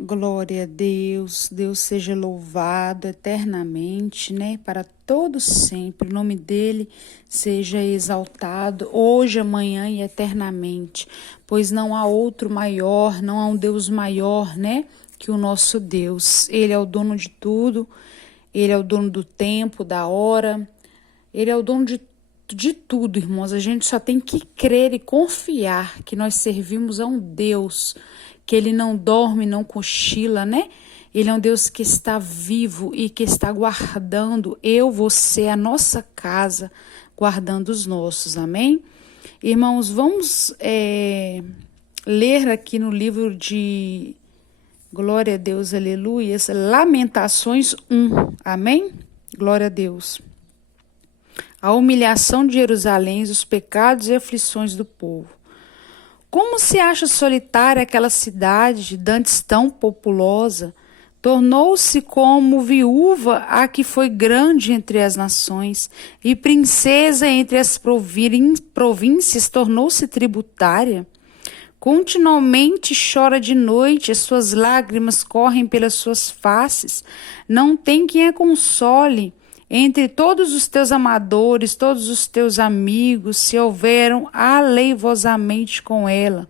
Glória a Deus, Deus seja louvado eternamente, né? Para todo sempre, o nome dele seja exaltado, hoje, amanhã e eternamente, pois não há outro maior, não há um Deus maior, né? Que o nosso Deus. Ele é o dono de tudo, ele é o dono do tempo, da hora, ele é o dono de tudo, irmãos. A gente só tem que crer e confiar que nós servimos a um Deus que ele não dorme, não cochila, né? Ele é um Deus que está vivo e que está guardando eu, você, a nossa casa, guardando os nossos, amém? Irmãos, vamos ler aqui no livro de Glória a Deus, aleluia, Lamentações 1, amém? Glória a Deus. A humilhação de Jerusalém, os pecados e aflições do povo. Como se acha solitária aquela cidade, dantes tão populosa, tornou-se como viúva a que foi grande entre as nações, e princesa entre as províncias tornou-se tributária. Continuamente chora de noite, as suas lágrimas correm pelas suas faces, não tem quem a console. Entre todos os teus amadores, todos os teus amigos se houveram aleivosamente com ela,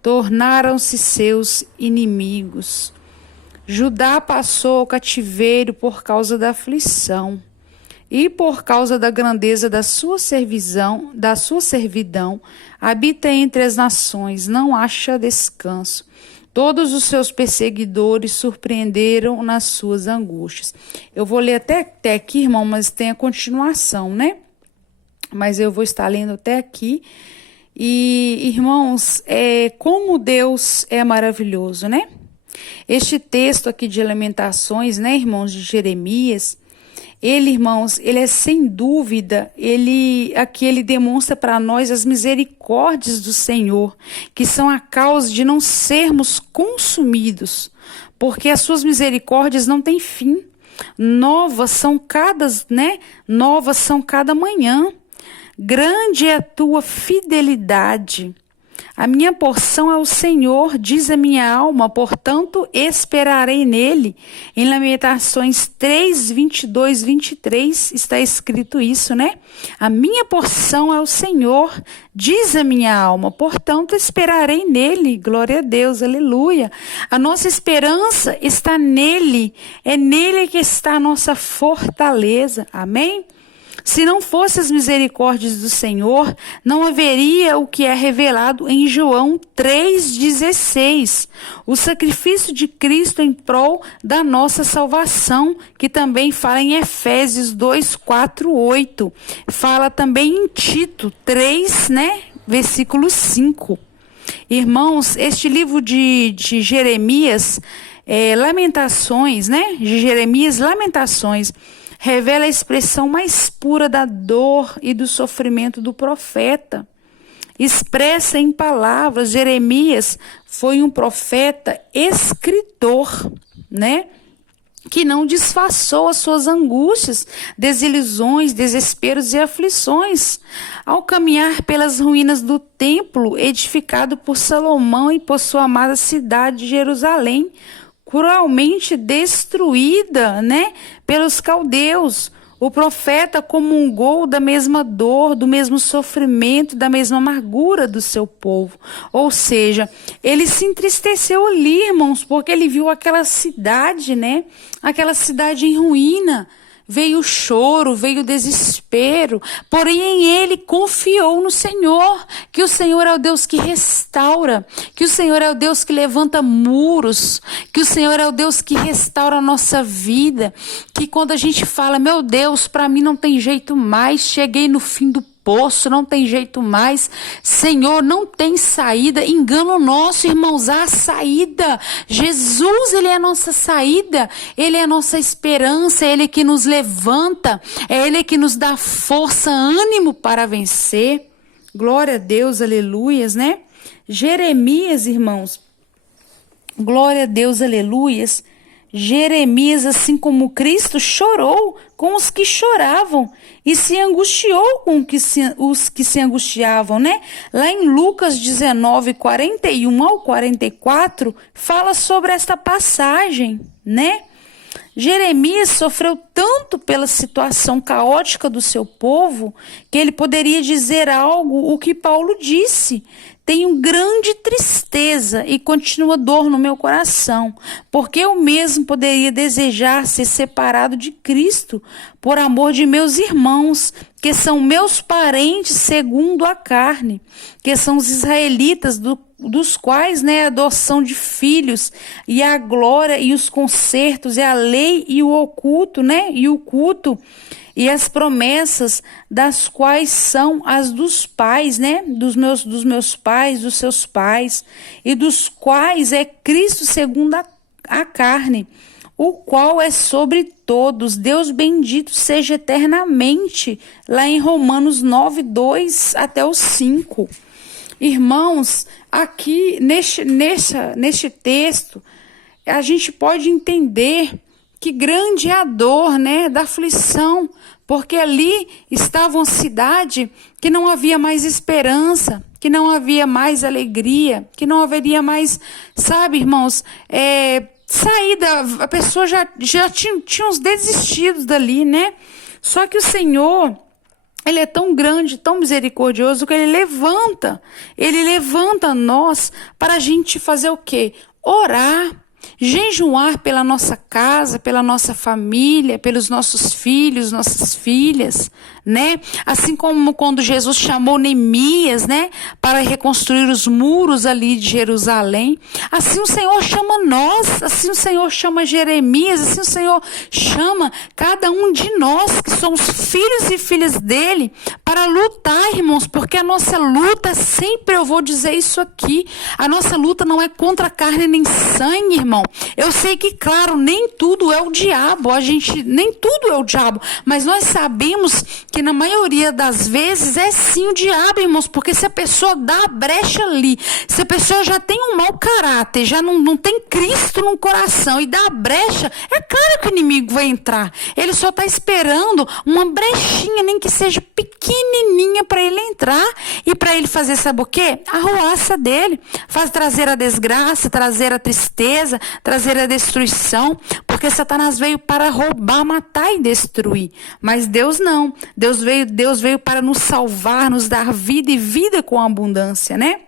tornaram-se seus inimigos. Judá passou ao cativeiro por causa da aflição, e por causa da grandeza da sua servidão, habita entre as nações, não acha descanso. Todos os seus perseguidores surpreenderam nas suas angústias. Eu vou ler até aqui, irmão, mas tem a continuação, né? Mas eu vou estar lendo até aqui. E, irmãos, como Deus é maravilhoso, né? Este texto aqui de Lamentações, né, irmãos, de Jeremias, irmãos, ele é sem dúvida, aqui ele demonstra para nós as misericórdias do Senhor, que são a causa de não sermos consumidos, porque as suas misericórdias não têm fim. Novas são cada manhã. Grande é a tua fidelidade. A minha porção é o Senhor, diz a minha alma, portanto esperarei nele. Em Lamentações 3, 22, 23 está escrito isso, né? A minha porção é o Senhor, diz a minha alma, portanto esperarei nele. Glória a Deus, aleluia. A nossa esperança está nele, é nele que está a nossa fortaleza, amém? Se não fossem as misericórdias do Senhor, não haveria o que é revelado em João 3,16. O sacrifício de Cristo em prol da nossa salvação, que também fala em Efésios 2, 4, 8. Fala também em Tito 3, versículo 5. Irmãos, este livro de Jeremias, Lamentações, de Jeremias, Lamentações, revela a expressão mais pura da dor e do sofrimento do profeta. Expressa em palavras, Jeremias foi um profeta escritor, que não disfarçou as suas angústias, desilusões, desesperos e aflições. Ao caminhar pelas ruínas do templo edificado por Salomão e por sua amada cidade de Jerusalém, cruelmente destruída, pelos caldeus, o profeta comungou da mesma dor, do mesmo sofrimento, da mesma amargura do seu povo. Ou seja, ele se entristeceu ali, irmãos, porque ele viu aquela cidade, aquela cidade em ruína. Veio o choro, veio o desespero, porém ele confiou no Senhor, que o Senhor é o Deus que restaura, que o Senhor é o Deus que levanta muros, que o Senhor é o Deus que restaura a nossa vida, que quando a gente fala, meu Deus, para mim não tem jeito mais, cheguei no fim do poço, não tem jeito mais, Senhor, não tem saída, engano nosso, irmãos, há saída. Jesus, ele é a nossa saída, ele é a nossa esperança, ele que nos levanta, é ele que nos dá força, ânimo para vencer. Glória a Deus, aleluias, Jeremias, irmãos, glória a Deus, aleluias. Jeremias, assim como Cristo, chorou com os que choravam e se angustiou com os que se angustiavam, né? Lá em Lucas 19, 41 ao 44, fala sobre esta passagem, né? Jeremias sofreu tanto pela situação caótica do seu povo que ele poderia dizer algo o que Paulo disse: tenho grande tristeza e continua dor no meu coração, porque eu mesmo poderia desejar ser separado de Cristo por amor de meus irmãos, que são meus parentes segundo a carne, que são os israelitas dos quais, né, a adoção de filhos e a glória e os concertos e a lei e o oculto, né, e o culto e as promessas das quais são as dos pais, né, dos meus pais, dos seus pais, e dos quais é Cristo segundo a carne, o qual é sobre todos, Deus bendito seja eternamente, lá em Romanos 9, 2 até o 5. Irmãos, aqui neste texto, a gente pode entender que grande é a dor, né, da aflição, porque ali estava uma cidade que não havia mais esperança, que não havia mais alegria, que não haveria mais, sabe, irmãos, saída, a pessoa já tinha uns desistidos dali, né? Só que o Senhor, Ele é tão grande, tão misericordioso, que Ele levanta nós para a gente fazer o quê? Orar, jejuar pela nossa casa, pela nossa família, pelos nossos filhos, nossas filhas, né? Assim como quando Jesus chamou Neemias, né, para reconstruir os muros ali de Jerusalém, assim o Senhor chama nós, assim o Senhor chama Jeremias, assim o Senhor chama cada um de nós que somos filhos e filhas dele para lutar, irmãos, porque a nossa luta, sempre eu vou dizer isso aqui, a nossa luta não é contra carne nem sangue, irmão. Eu sei que, claro, nem tudo é o diabo, nem tudo é o diabo, mas nós sabemos que na maioria das vezes é sim o diabo, irmãos, porque se a pessoa dá a brecha ali, se a pessoa já tem um mau caráter, já não tem Cristo no coração e dá a brecha, é claro que o inimigo vai entrar. Ele só está esperando uma brechinha, nem que seja pequenininha, para ele entrar e para ele fazer, sabe o quê? A arruaça dele, faz trazer a desgraça, trazer a tristeza, trazer a destruição, porque Satanás veio para roubar, matar e destruir, mas Deus não. Deus veio para nos salvar, nos dar vida e vida com abundância, né?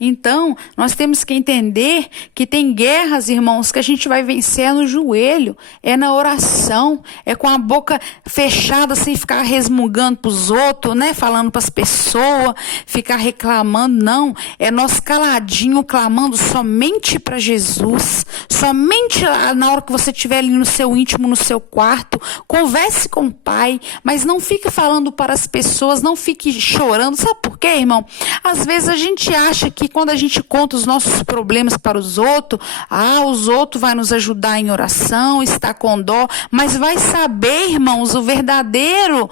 Então, nós temos que entender que tem guerras, irmãos, que a gente vai vencer no joelho, é na oração, é com a boca fechada, sem ficar resmungando para os outros, né? Falando para as pessoas, ficar reclamando, não. É nós caladinho, clamando somente para Jesus, somente na hora que você estiver ali no seu íntimo, no seu quarto, converse com o Pai, mas não fique falando para as pessoas, não fique chorando. Sabe por quê, irmão? Às vezes a gente acha que quando a gente conta os nossos problemas para os outros vão nos ajudar em oração, está com dó, mas vai saber, irmãos, o verdadeiro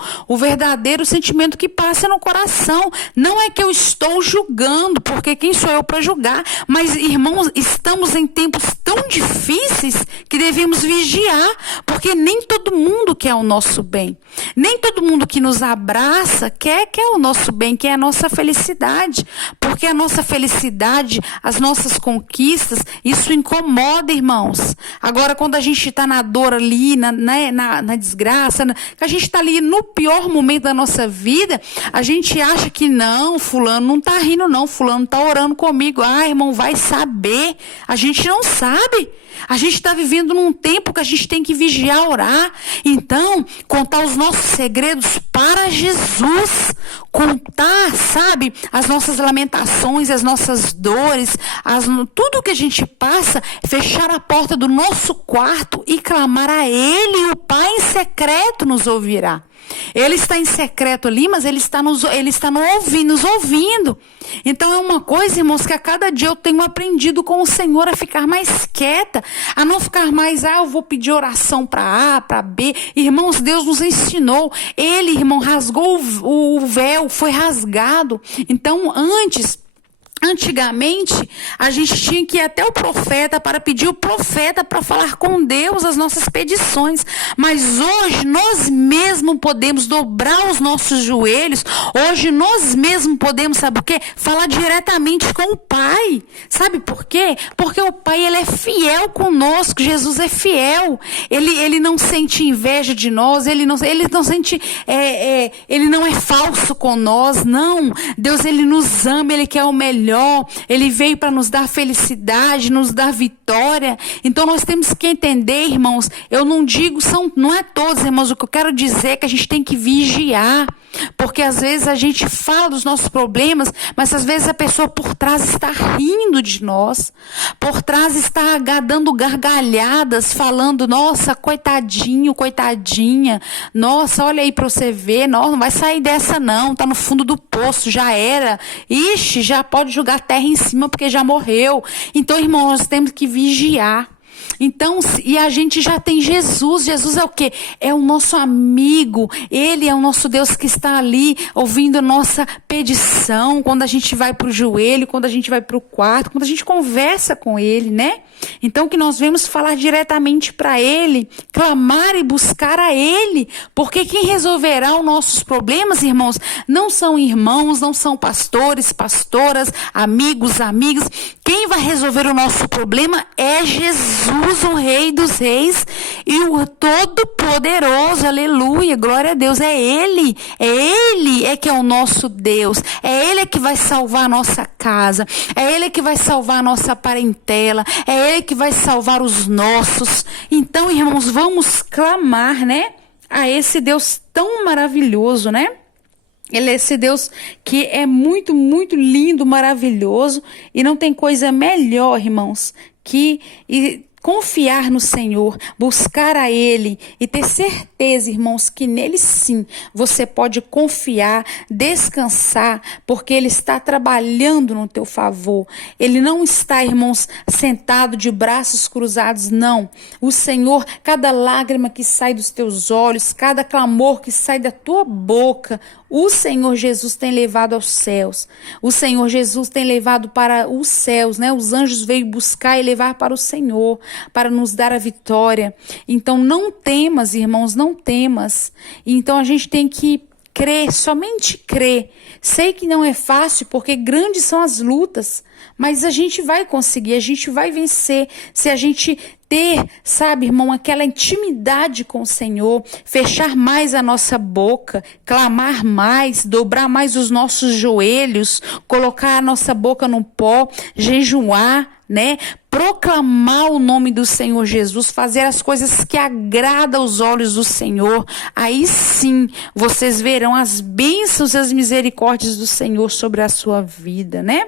sentimento que passa no coração. Não é que eu estou julgando, porque quem sou eu para julgar? Mas, irmãos, estamos em tempos tão difíceis que devemos vigiar, porque nem todo mundo quer o nosso bem. Nem todo mundo que nos abraça quer o nosso bem, quer a nossa felicidade, porque a nossa felicidade, as nossas conquistas, isso incomoda, irmãos. Agora, quando a gente está na dor ali, na desgraça, que a gente está ali no pior momento da nossa vida, a gente acha que não, fulano não está rindo não, fulano está orando comigo. Irmão, vai saber. A gente não sabe. A gente está vivendo num tempo que a gente tem que vigiar, orar. Então, contar os nossos segredos para Jesus. Contar, sabe, as nossas lamentações, as nossas dores, tudo que a gente passa, fechar a porta do nosso quarto e clamar a Ele, e o Pai em secreto nos ouvirá. Ele está em secreto ali, mas Ele está nos ouvindo. Então é uma coisa, irmãos, que a cada dia eu tenho aprendido com o Senhor a ficar mais quieta, a não ficar mais, eu vou pedir oração para A, para B. Irmãos, Deus nos ensinou. Ele, irmão, rasgou o véu, foi rasgado. Então, antes Antigamente, a gente tinha que ir até o profeta para pedir o profeta para falar com Deus as nossas petições. Mas hoje nós mesmos podemos dobrar os nossos joelhos. Hoje nós mesmos podemos, sabe o quê? Falar diretamente com o Pai. Sabe por quê? Porque o Pai, ele é fiel conosco. Jesus é fiel. Ele não sente inveja de nós. Ele não sente, ele não é falso com nós. Não. Deus, ele nos ama. Ele quer o melhor. Ele veio para nos dar felicidade, nos dar vitória. Então nós temos que entender, irmãos, eu não digo, não é todos, irmãos, o que eu quero dizer é que a gente tem que vigiar. Porque às vezes a gente fala dos nossos problemas, mas às vezes a pessoa por trás está rindo de nós. Por trás está dando gargalhadas, falando, nossa, coitadinho, coitadinha. Nossa, olha aí para você ver, não vai sair dessa não, tá no fundo do poço, já era. Ixi, já pode jogar terra em cima porque já morreu. Então, irmãos, nós temos que vigiar. Então, e a gente já tem Jesus. Jesus é o quê? É o nosso amigo. Ele é o nosso Deus que está ali ouvindo a nossa petição. Quando a gente vai para o joelho, quando a gente vai para o quarto, quando a gente conversa com Ele, né? Então, que nós vamos falar diretamente para Ele, clamar e buscar a Ele. Porque quem resolverá os nossos problemas, irmãos, não são irmãos, não são pastores, pastoras, amigos, amigas. Quem vai resolver o nosso problema é Jesus, o Rei dos Reis e o Todo-Poderoso, aleluia, glória a Deus, é Ele que é o nosso Deus, é Ele que vai salvar a nossa casa, é Ele que vai salvar a nossa parentela, é Ele que vai salvar os nossos. Então, irmãos, vamos clamar, né, a esse Deus tão maravilhoso, né? Ele é esse Deus que é muito, muito lindo, maravilhoso, e não tem coisa melhor, irmãos, que confiar no Senhor, buscar a Ele e ter certeza, irmãos, que nele sim você pode confiar, descansar, porque Ele está trabalhando no teu favor. Ele não está, irmãos, sentado de braços cruzados, não. O Senhor, cada lágrima que sai dos teus olhos, cada clamor que sai da tua boca, o Senhor Jesus tem levado aos céus. O Senhor Jesus tem levado para os céus, né? Os anjos veio buscar e levar para o Senhor, para nos dar a vitória. Então não temas, irmãos, não temas. Então a gente tem que crer, somente crer. Sei que não é fácil, porque grandes são as lutas, mas a gente vai conseguir, a gente vai vencer, se a gente ter, sabe, irmão, aquela intimidade com o Senhor, fechar mais a nossa boca, clamar mais, dobrar mais os nossos joelhos, colocar a nossa boca no pó, jejuar, né? Proclamar o nome do Senhor Jesus, fazer as coisas que agradam aos olhos do Senhor. Aí sim, vocês verão as bênçãos e as misericórdias do Senhor sobre a sua vida, né?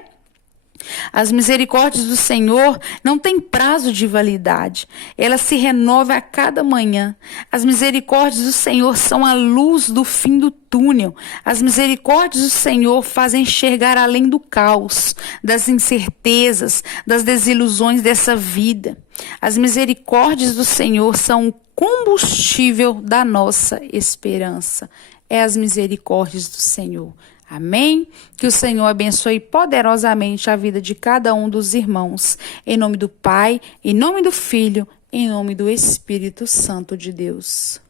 As misericórdias do Senhor não têm prazo de validade. Elas se renovam a cada manhã. As misericórdias do Senhor são a luz do fim do túnel. As misericórdias do Senhor fazem enxergar além do caos, das incertezas, das desilusões dessa vida. As misericórdias do Senhor são o combustível da nossa esperança. É as misericórdias do Senhor. Amém? Que o Senhor abençoe poderosamente a vida de cada um dos irmãos. Em nome do Pai, em nome do Filho, em nome do Espírito Santo de Deus.